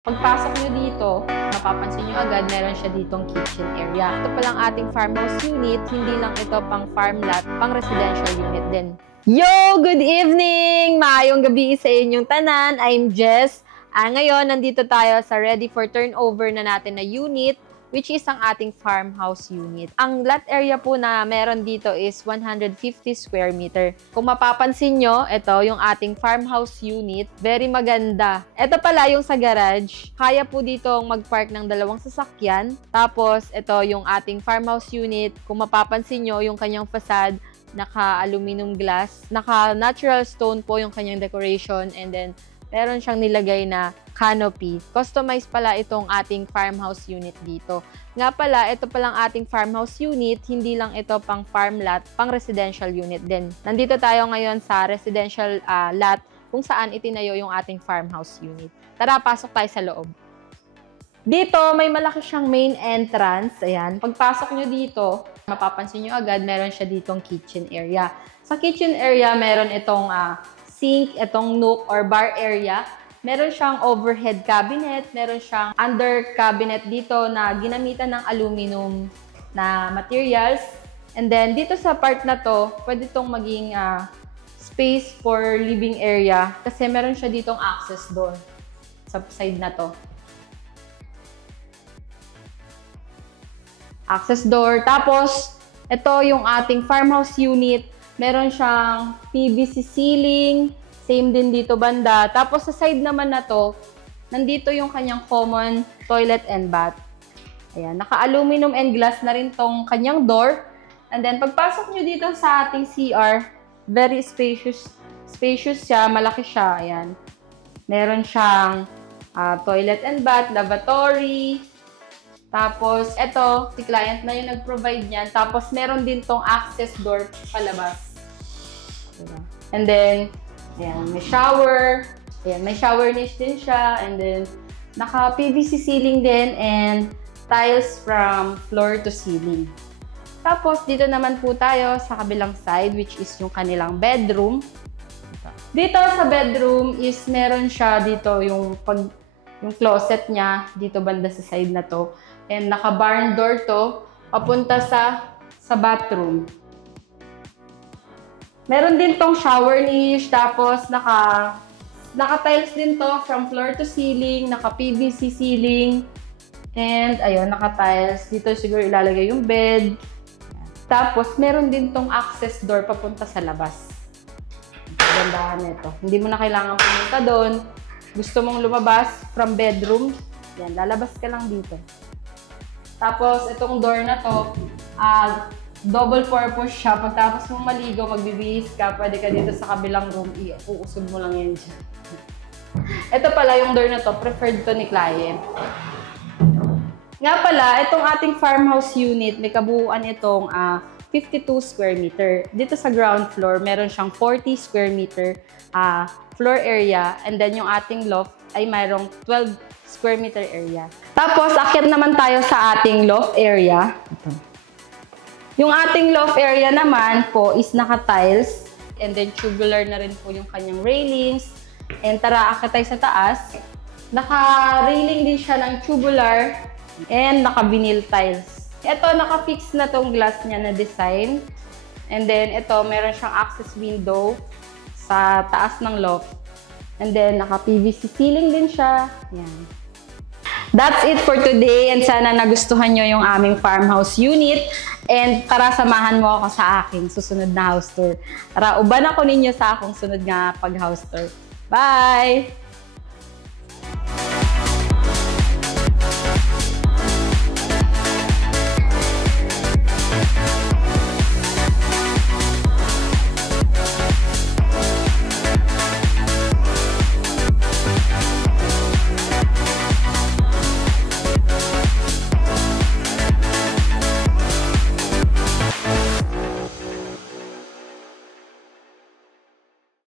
Pagpasok nyo dito, mapapansin nyo agad meron siya ditong kitchen area. Ito palang ating farmhouse unit, hindi lang ito pang farm lot, pang residential unit din. Yo! Good evening! Maayong gabi sa inyong tanan. I'm Jess. Ngayon, nandito tayo sa ready for turnover na natin na unit, which is ang ating farmhouse unit. Ang lot area po na meron dito is 150 square meter. Kung mapapansin nyo, ito yung ating farmhouse unit. Very maganda. Ito pala yung sa garage. Kaya po dito mag-park ng 2 sasakyan. Tapos, ito yung ating farmhouse unit. Kung mapapansin nyo, yung kanyang facade, naka-aluminum glass. Naka-natural stone po yung kanyang decoration. And then, meron siyang nilagay na canopy. Customized pala itong ating farmhouse unit dito. Nga pala, ito palang ating farmhouse unit, hindi lang ito pang farm lot, pang residential unit din. Nandito tayo ngayon sa residential lot kung saan itinayo yung ating farmhouse unit. Tara, pasok tayo sa loob. Dito, may malaki siyang main entrance. Ayan. Pagpasok nyo dito, mapapansin nyo agad, meron siya ditong kitchen area. Sa kitchen area, meron itong sink, itong nook or bar area. Meron siyang overhead cabinet, meron siyang under cabinet dito na ginamitan ng aluminum na materials. And then, dito sa part na to, pwede itong maging space for living area kasi meron siya ditong access door sa side na to. Access door. Tapos, ito yung ating farmhouse unit. Meron siyang PVC ceiling, same din dito banda. Tapos sa side naman na to, nandito yung kanyang common toilet and bath. Ayan, naka-aluminum and glass na rin tong kanyang door. And then pagpasok nyo dito sa ating CR, very spacious. Spacious siya, malaki siya. Ayan. Meron siyang toilet and bath, lavatory. Tapos, eto, si client na yung nag-provide niyan. Tapos, meron din tong access door palabas. And then, ayan, may shower. Ayan, may shower niche din siya. And then, naka-PVC ceiling din and tiles from floor to ceiling. Tapos, dito naman po tayo sa kabilang side, which is yung kanilang bedroom. Dito sa bedroom is meron siya dito yung closet niya, dito banda sa side na to. And naka-barn door to, papunta sa bathroom. Meron din tong shower niche, tapos naka-tiles din to from floor to ceiling, naka-PVC ceiling, and ayun, naka-tiles. Dito siguro ilalagay yung bed. Tapos, meron din tong access door papunta sa labas. Gandahan nito. Hindi mo na kailangan pumunta doon. Gusto mong lumabas from bedroom, yan, lalabas ka lang dito. Tapos, itong door na to, double purpose siya. Pagtapos mong maligo, magbibihis ka, pwede ka dito sa kabilang room, uusog mo lang yan dyan. Ito pala yung door na to, preferred to ni client. Nga pala, itong ating farmhouse unit, may kabuuan itong 52 square meter. Dito sa ground floor, meron siyang 40 square meter floor area. And then yung ating loft ay mayroong 12 square meter area. Tapos, akyat naman tayo sa ating loft area. Yung ating loft area naman po is naka-tiles. And then, tubular na rin po yung kanyang railings. And tara, akyat tayo sa taas. Naka-railing din siya ng tubular. And naka-vinyl tiles. Ito, naka-fix na tong glass niya na design. And then, ito, meron siyang access window sa taas ng loft. And then, naka-PVC ceiling din siya. Yan. That's it for today. And sana nagustuhan nyo yung aming farmhouse unit. And tara, samahan mo ako sa aking susunod na house tour. Tara, uban ako ninyo sa akong sunod nga pag-house tour. Bye!